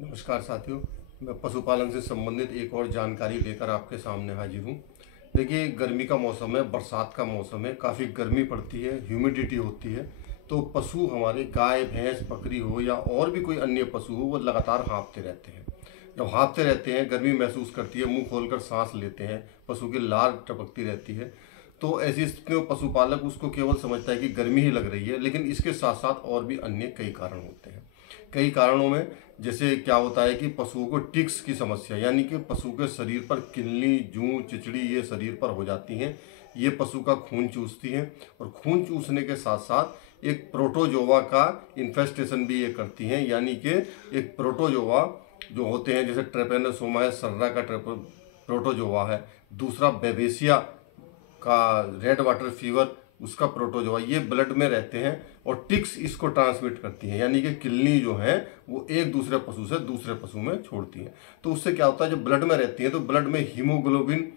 नमस्कार साथियों, मैं पशुपालन से संबंधित एक और जानकारी लेकर आपके सामने हाजिर हूँ। देखिए, गर्मी का मौसम है, बरसात का मौसम है, काफ़ी गर्मी पड़ती है, ह्यूमिडिटी होती है। तो पशु हमारे गाय भैंस बकरी हो या और भी कोई अन्य पशु हो, वो लगातार हाँफते रहते हैं। जब हाँफते रहते हैं, गर्मी महसूस करती है, मुंह खोलकर सांस लेते हैं, पशु की लार टपकती रहती है। तो ऐसी स्थिति में पशुपालक उसको केवल समझता है कि गर्मी ही लग रही है, लेकिन इसके साथ साथ और भी अन्य कई कारण होते हैं। कई कारणों में जैसे क्या होता है कि पशुओं को टिक्स की समस्या, यानी कि पशु के शरीर पर किलनी, जूं, चिचड़ी ये शरीर पर हो जाती हैं। ये पशु का खून चूसती हैं और खून चूसने के साथ साथ एक प्रोटोजोआ का इन्फेस्टेशन भी ये करती हैं, यानी कि एक प्रोटोजोआ जो होते हैं, जैसे ट्रेपेनोसोमा सर्रा का प्रोटोजोआ है, दूसरा बेबेसिया का रेड वाटर फीवर उसका प्रोटोजोआ, ये ब्लड में रहते हैं और टिक्स इसको ट्रांसमिट करती हैं, यानी कि किलनी जो है वो एक दूसरे पशु से दूसरे पशु में छोड़ती हैं। तो उससे क्या होता है, जब ब्लड में रहती हैं तो ब्लड में हीमोग्लोबिन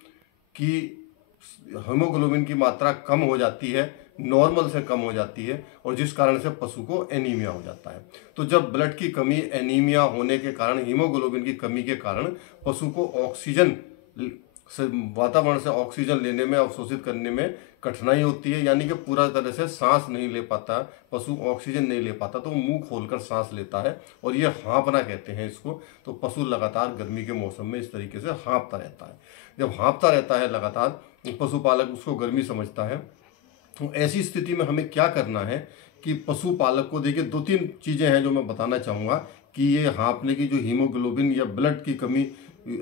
की मात्रा कम हो जाती है, नॉर्मल से कम हो जाती है, और जिस कारण से पशु को एनीमिया हो जाता है। तो जब ब्लड की कमी, एनीमिया होने के कारण, हीमोग्लोबिन की कमी के कारण पशु को ऑक्सीजन वातावरण से ऑक्सीजन लेने में, अवशोषित करने में कठिनाई होती है, यानी कि पूरा तरह से सांस नहीं ले पाता, पशु ऑक्सीजन नहीं ले पाता, तो मुंह खोलकर सांस लेता है और ये हाँफना कहते हैं इसको। तो पशु लगातार गर्मी के मौसम में इस तरीके से हाँफता रहता है। जब हाँफता रहता है लगातार, पशुपालक उसको गर्मी समझता है। तो ऐसी स्थिति में हमें क्या करना है कि पशुपालक को, देखिए, दो तीन चीज़ें हैं जो मैं बताना चाहूँगा कि ये हाँफने की जो हीमोग्लोबिन या ब्लड की कमी,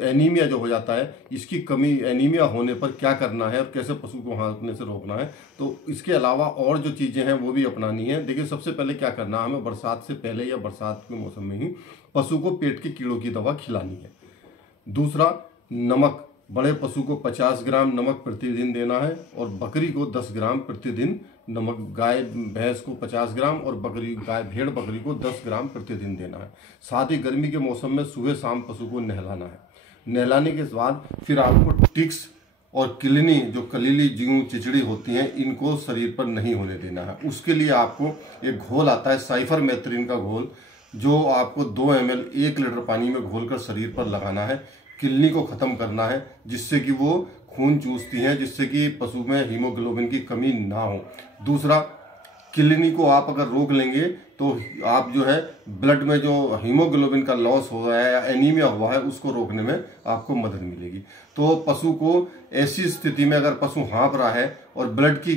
एनीमिया जो हो जाता है, इसकी कमी, एनीमिया होने पर क्या करना है और कैसे पशु को हाँफने से रोकना है। तो इसके अलावा और जो चीज़ें हैं वो भी अपनानी है। देखिए, सबसे पहले क्या करना है, हमें बरसात से पहले या बरसात के मौसम में ही पशु को पेट के कीड़ों की दवा खिलानी है। दूसरा, नमक, बड़े पशु को 50 ग्राम नमक प्रतिदिन देना है और बकरी को 10 ग्राम प्रतिदिन नमक, गाय भैंस को 50 ग्राम और भेड़ बकरी को 10 ग्राम प्रतिदिन देना है। साथ ही गर्मी के मौसम में सुबह शाम पशु को नहलाना है। नहलाने के बाद फिर आपको टिक्स और किलनी, जो कलीली, जूं, चिचड़ी होती हैं, इनको शरीर पर नहीं होने देना है। उसके लिए आपको एक घोल आता है, साइफरमेथ्रिन का घोल, जो आपको 2 ml 1 लीटर पानी में घोलकर शरीर पर लगाना है। किलनी को ख़त्म करना है, जिससे कि वो खून चूसती हैं, जिससे कि पशु में हीमोग्लोबिन की कमी ना हो। दूसरा, किलनी को आप अगर रोक लेंगे तो आप जो है ब्लड में जो हीमोग्लोबिन का लॉस हुआ है या एनीमिया हुआ है, उसको रोकने में आपको मदद मिलेगी। तो पशु को ऐसी स्थिति में, अगर पशु हाँफ रहा है और ब्लड की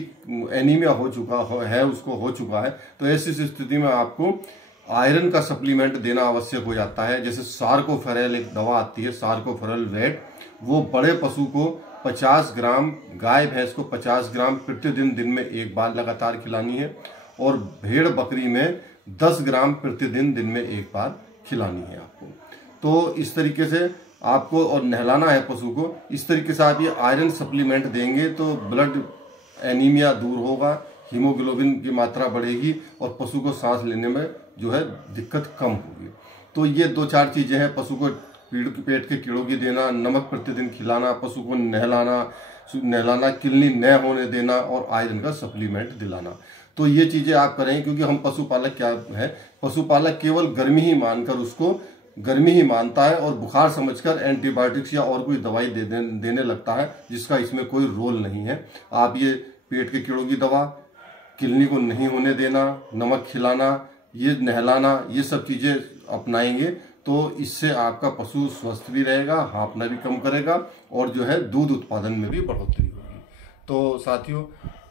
एनीमिया हो चुका है, तो ऐसी स्थिति में आपको आयरन का सप्लीमेंट देना आवश्यक हो जाता है। जैसे सार्कोफेरल एक दवा आती है, सार्कोफेरल वेट, वो बड़े पशु को 50 ग्राम, गाय भैंस को 50 ग्राम प्रतिदिन दिन में एक बार लगातार खिलानी है और भेड़ बकरी में 10 ग्राम प्रतिदिन दिन में एक बार खिलानी है आपको। तो इस तरीके से आपको, और नहलाना है पशु को। इस तरीके से आप ये आयरन सप्लीमेंट देंगे तो ब्लड एनीमिया दूर होगा, हीमोग्लोबिन की मात्रा बढ़ेगी और पशु को सांस लेने में जो है दिक्कत कम होगी। तो ये 2-4 चीज़ें हैं, पशु को पेट के कीड़ों की देना, नमक प्रतिदिन खिलाना, पशु को नहलाना, किलनी न होने देना और आयरन का सप्लीमेंट दिलाना। तो ये चीज़ें आप करें, क्योंकि हम पशुपालक क्या है, पशुपालक केवल गर्मी ही मानकर उसको गर्मी ही मानता है और बुखार समझकर एंटीबायोटिक्स या और कोई दवाई देने लगता है, जिसका इसमें कोई रोल नहीं है। आप ये पेट के कीड़ों की दवा, किलनी को नहीं होने देना, नमक खिलाना, ये नहलाना, ये सब चीज़ें अपनाएंगे तो इससे आपका पशु स्वस्थ भी रहेगा, हाँफना भी कम करेगा और जो है दूध उत्पादन में भी बढ़ोतरी होगी। तो साथियों,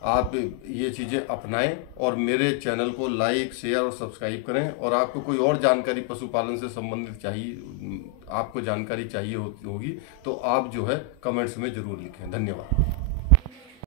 आप ये चीज़ें अपनाएं और मेरे चैनल को लाइक, शेयर और सब्सक्राइब करें। और आपको कोई और जानकारी पशुपालन से संबंधित आपको जानकारी चाहिए होगी तो आप जो है कमेंट्स में ज़रूर लिखें। धन्यवाद।